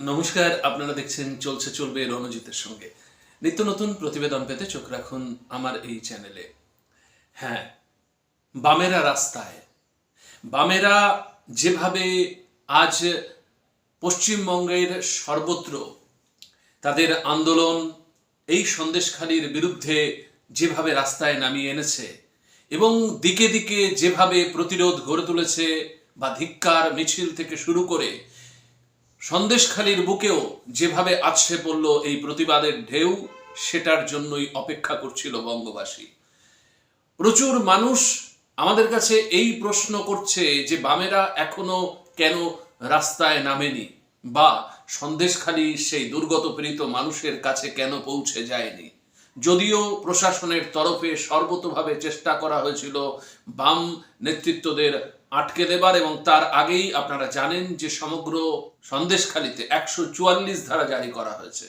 নমস্কার, আপনারা দেখছেন চলছে, চলবে রণজিতের সঙ্গে। নিত্য নতুন প্রতিবেদন পেতে চোখ রাখুন আমার এই চ্যানেলে। হ্যাঁ বামেরা রাস্তায়। বামেরা যেভাবে আজ পশ্চিমবঙ্গের সর্বত্র তাদের আন্দোলন, এই সন্দেশখালির বিরুদ্ধে যেভাবে রাস্তায় নামিয়ে এনেছে এবং দিকে দিকে যেভাবে প্রতিরোধ গড়ে তুলেছে বা ধিক্কার, মিছিল থেকে শুরু করে সন্দেশখালির বুকেও যেভাবে আছড়ে পড়ল এই প্রতিবাদের ঢেউ, সেটার জন্যই অপেক্ষা করছিল বঙ্গবাসী। প্রচুর মানুষ আমাদের কাছে এই প্রশ্ন করছে যে বামেরা এখনও কেন রাস্তায় নামেনি বা সন্দেশখালী সেই দুর্গত পীড়িত মানুষের কাছে কেন পৌঁছে যায়নি? যদিও প্রশাসনের তরফে সর্বতভাবে চেষ্টা করা হয়েছিল বাম নেতৃত্বদের আটকে দেবার এবং তার আগেই আপনারা জানেন যে সমগ্র সন্দেশখালীতে একশো চুয়াল্লিশ ধারা জারি করা হয়েছে।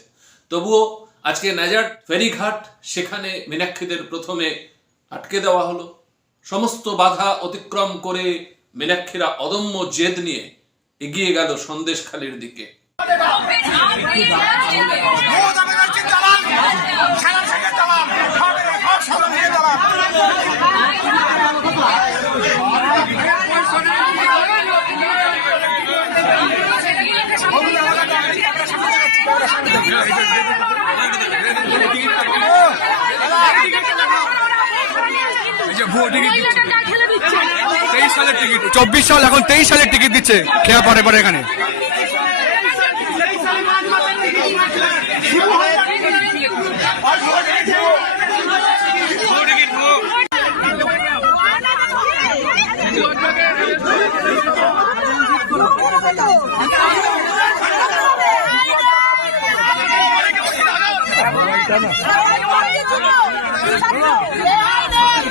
তবুও আজকে নাজার ফেরিঘাট সেখানে মীনাক্ষীদের প্রথমে আটকে দেওয়া হলো। সমস্ত বাধা অতিক্রম করে মীনাক্ষীরা অদম্য জেদ নিয়ে এগিয়ে গেল সন্দেশখালীর দিকে মমতা ব্যানার্জি চালান সেনা থেকে চালান সব সব সামনে নিয়ে চালান এই যে ভুয়ো টিকিট দিচ্ছে তেইশ সালের টিকিট চব্বিশ সাল এখন তেইশ সালের টিকিট দিচ্ছে খেয়া পরে পরে এখানে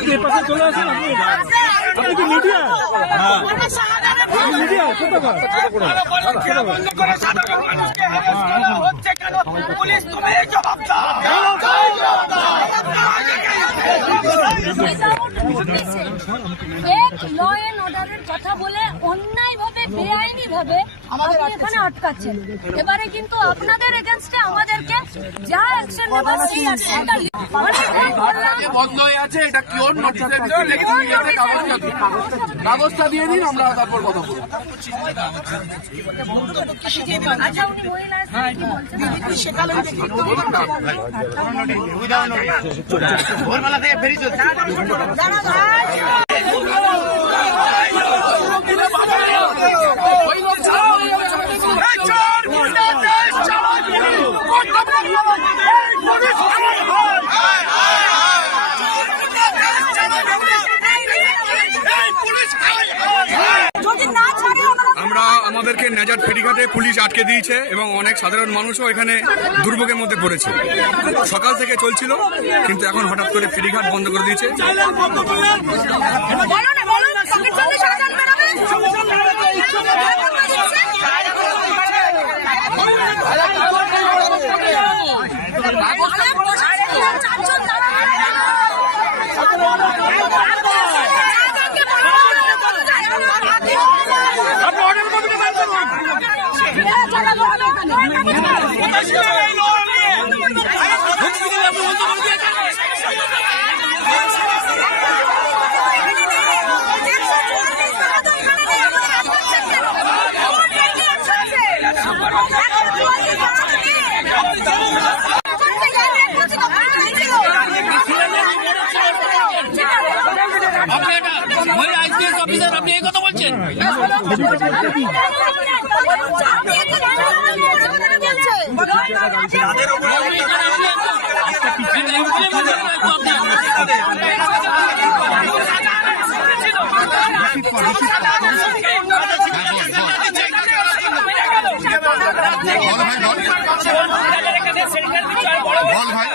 চলে আসেন আপনি আপনি কি মিডিয়া? মিডিয়া পুলিশ তুমি জবাব দাও ল এন্ড অর্ডারের কথা বলে অন্যায় ভাবে বেআইনি ভাবে আপনি এখানে আটকাচ্ছেন। এবারে কিন্তু আপনাদের এগেনস্টে আমাদেরকে যা অ্যাকশন নেবার সেই অ্যাকশনটা বন্ধ হয়ে আছে এটা কি ওর নোটিশের ভিত্তিতে কিছু নিয়ে যাবে কাগজটা দিয়ে দিন আমরা তারপর কথা বলব। আচ্ছা উনি মহিলা কি বলছেন ওই লোক ছাড়াও। এই চোর, গুন্ডা, দেশ চালাক, কর্তব্য পালন, এই পুলিশ আমার হয়। এই পুলিশ হাই হয়। যদি না ছাড়ে ওনারা আমরা আমাদেরকে নেজার ফেরিঘাটে পুলিশ আটকে দিয়েছে এবং অনেক সাধারণ মানুষও এখানে দুর্ভোগের মধ্যে পড়েছে সকাল থেকে চলছিল কিন্তু এখন হঠাৎ করে ফেরিঘাট বন্ধ করে দিয়েছে না বলো না সঙ্গে সঙ্গে সারাদিন বেরোবে আপনি অর্ডার করবেন না, বন্ধ করুন। কোথায় ছিল এই law নিয়ে? হুমকি দিলে আপনি আইপিএস অফিসার আপনি এই কথা বলছেন? বল ভাই।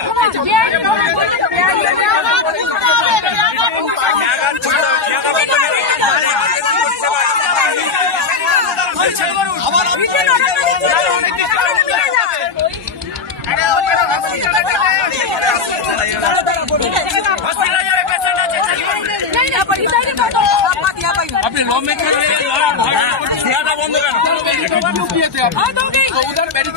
আপনি লম্বে খেলে বন্ধ কেন हाँ, तो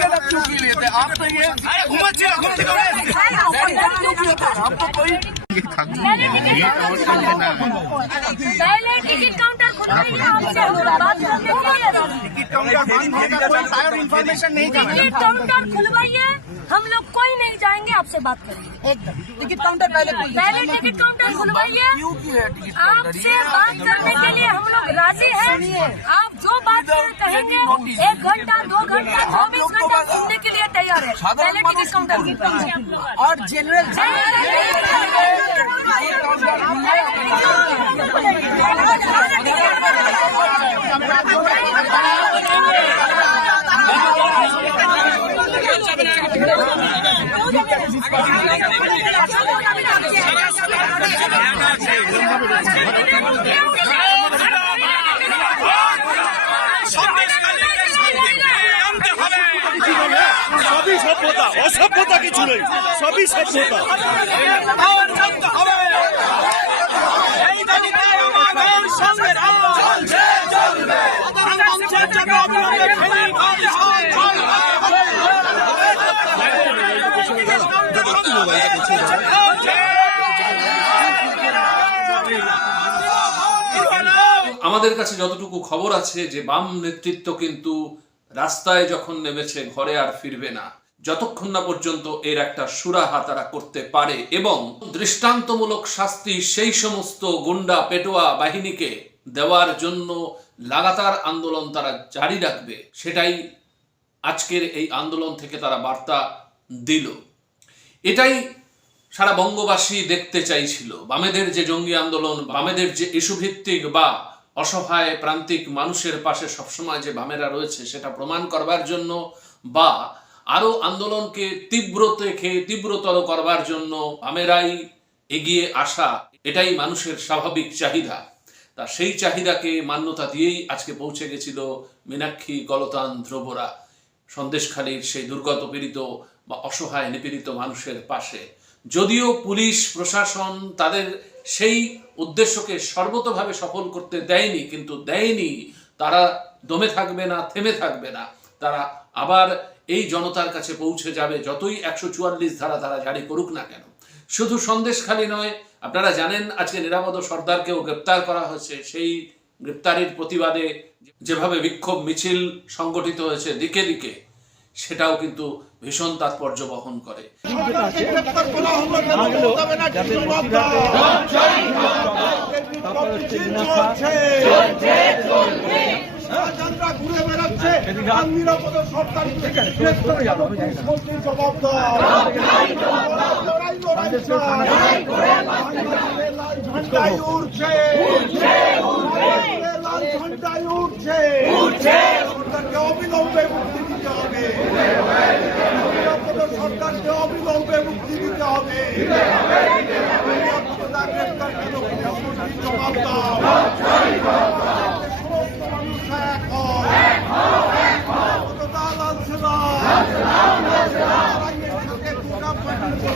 गलत क्यों के लिए थे आप तो ये घुमाचे घुमाचे गलत क्यों किया था आपको कोई पहले टिकट काउंटर खुलवाइए आपसे हम लोग बात करने के लिए टिकट काउंटर इन्फॉर्मेशन नहीं काउंटर खुलवाइए हम लोग कोई नहीं जाएँगे आपसे बात करेंगे एकदम टिकट काउंटर पहले पहले टिकट काउंटर खुलवाइए आपसे बात करने के लिए हम लोग राज़ी हैं आप जो बात कहेंगे एक घंटा दो घंटा चौबीस घंटा सुनने के लिए तैयार है पहले टिकट काउंटर और जनरल সবই সভ্যতা অসভ্যতা কিছু নেই সবই সভ্যতা এই আমাদের সংগ্রাম চলছে চলবে সাধারণ মানুষের জন্য অবিলম্বে ফেরিঘাট আমাদের কাছে যতটুকু খবর আছে যে বাম নেতৃত্ব কিন্তু রাস্তায় যখন নেমেছে, ঘরে আর ফিরবে না। যতক্ষণ না পর্যন্ত এর একটা সুরাহা তারা করতে পারে এবং দৃষ্টান্তমূলক শাস্তি সেই সমস্ত গুন্ডা পেটোয়া বাহিনীকে দেওয়ার জন্য লাগাতার আন্দোলন তারা জারি রাখবে, সেটাই আজকের এই আন্দোলন থেকে তারা বার্তা দিল। এটাই সারা বঙ্গবাসী দেখতে চাইছিল। বামেদের যে জঙ্গি আন্দোলন, বামেদের যে ইস্যুভিত্তিক বা অসহায় প্রান্তিক মানুষের পাশে সবসময় যে বামেরা রয়েছে, সেটা প্রমাণ করবার জন্য বা আরও আন্দোলনকে তীব্র থেকে তীব্রতর করবার জন্য বামেরাই এগিয়ে আসা, এটাই মানুষের স্বাভাবিক চাহিদা। তা সেই চাহিদাকে মান্যতা দিয়েই আজকে পৌঁছে গেছিল মীনাক্ষী, কলতান, ধ্রুবরা। সন্দেশখালীর সেই দুর্গত পীড়িত বা অসহায় নিপীড়িত মানুষের পাশে। যদিও পুলিশ, প্রশাসন তাদের সেই উদ্দেশ্যকে সর্বতভাবে সফল করতে দেয়নি, কিন্তু দেয়নি, তারা দমে থাকবে না, থেমে থাকবে না। তারা আবার এই জনতার কাছে পৌঁছে যাবে, যতই একশো চুয়াল্লিশ ধারা তারা জারি করুক না কেন। শুধু সন্দেশখালী নয় আপনারা জানেন আজকে নিরাপদ সর্দারকেও গ্রেপ্তার করা হয়েছে। সেই গ্রেপ্তারির প্রতিবাদে যেভাবে বিক্ষোভ মিছিল সংগঠিত হয়েছে দিকে দিকে, সেটাও কিন্তু ভীষণ তাৎপর্য বহন করে। লড়াই লড়াই চাই। লাল ঝান্ডাই উড়ছে লাল ঝান্ডাই উঠছে সরকারকে অবিলম্বে মুক্তি দিতে হবে। সরকারকে অবিলম্বে মুক্তি দিতে হবে। গ্রেপ্তার কেন জবাব জবাবদার সমস্ত মানুষ এক হয় কতটা লাগছে না লড়াইয়ের সাথে গোটা পার্টির প্রতিনিধিরা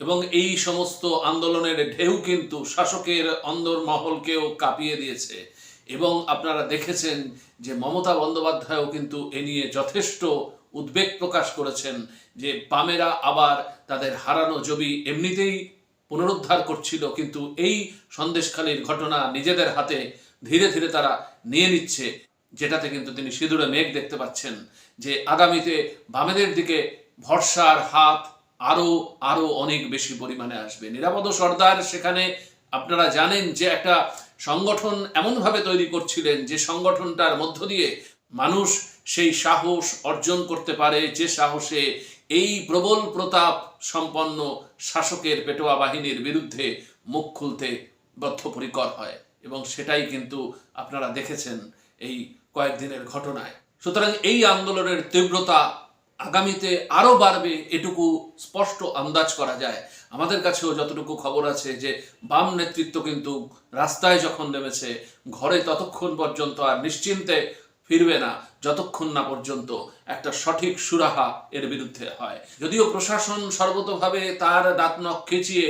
এবং এই সমস্ত আন্দোলনের ঢেউ কিন্তু শাসকের অন্দরমহলকেও কাঁপিয়ে দিয়েছে। এবং আপনারা দেখেছেন যে মমতা বন্দ্যোপাধ্যায়ও কিন্তু এ নিয়ে যথেষ্ট উদ্বেগ প্রকাশ করেছেন যে বামেরা আবার তাদের হারানো জমি এমনিতেই পুনরুদ্ধার করছিল, কিন্তু এই সন্দেশখালীর ঘটনা নিজেদের হাতে ধীরে ধীরে তারা নিয়ে নিচ্ছে, যেটাতে কিন্তু তিনি সিঁদুরে মেঘ দেখতে পাচ্ছেন যে আগামীতে বামেদের দিকে ভরসার হাত আরও আরও অনেক বেশি পরিমাণে আসবে। নিরাপদ সর্দার, সেখানে আপনারা জানেন যে একটা সংগঠন এমনভাবে তৈরি করছিলেন যে সংগঠনটার মধ্য দিয়ে মানুষ সেই সাহস অর্জন করতে পারে, যে সাহসে এই প্রবল প্রতাপ সম্পন্ন শাসকের পেটোয়া বাহিনীর বিরুদ্ধে মুখ খুলতে বদ্ধপরিকর হয়। এবং সেটাই কিন্তু আপনারা দেখেছেন এই কয়েকদিনের ঘটনায়। সুতরাং এই আন্দোলনের তীব্রতা আগামীতে আরও বাড়বে এটুকু স্পষ্ট আন্দাজ করা যায়। আমাদের কাছেও যতটুকু খবর আছে যে, বাম নেতৃত্ব কিন্তু রাস্তায় যখন নেমেছে, ঘরে ততক্ষণ পর্যন্ত আর নিশ্চিন্তে ফিরবে না যতক্ষণ না পর্যন্ত একটা সঠিক সুরাহা এর বিরুদ্ধে হয়। যদিও প্রশাসন সর্বতভাবে তার দাঁত নখ খেঁচিয়ে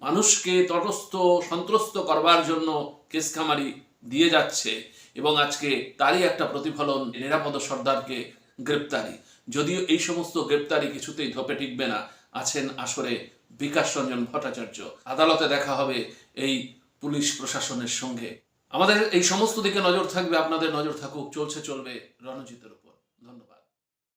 মানুষকে তটস্থ, সন্ত্রস্ত করবার জন্য কেসখামারি দিয়ে যাচ্ছে এবং আজকে তারই একটা প্রতিফলন নিরাপদ সর্দারকে গ্রেপ্তারি। যদিও এই সমস্ত গ্রেপ্তারি কিছুতেই ধপে টিকবে না, আছেন আসরে বিকাশ রঞ্জন ভট্টাচার্য। আদালতে দেখা হবে এই পুলিশ প্রশাসনের সঙ্গে। আমাদের এই সমস্ত দিকে নজর থাকবে আপনাদের নজর থাকুক চলছে চলবে রণজিতের উপর। ধন্যবাদ।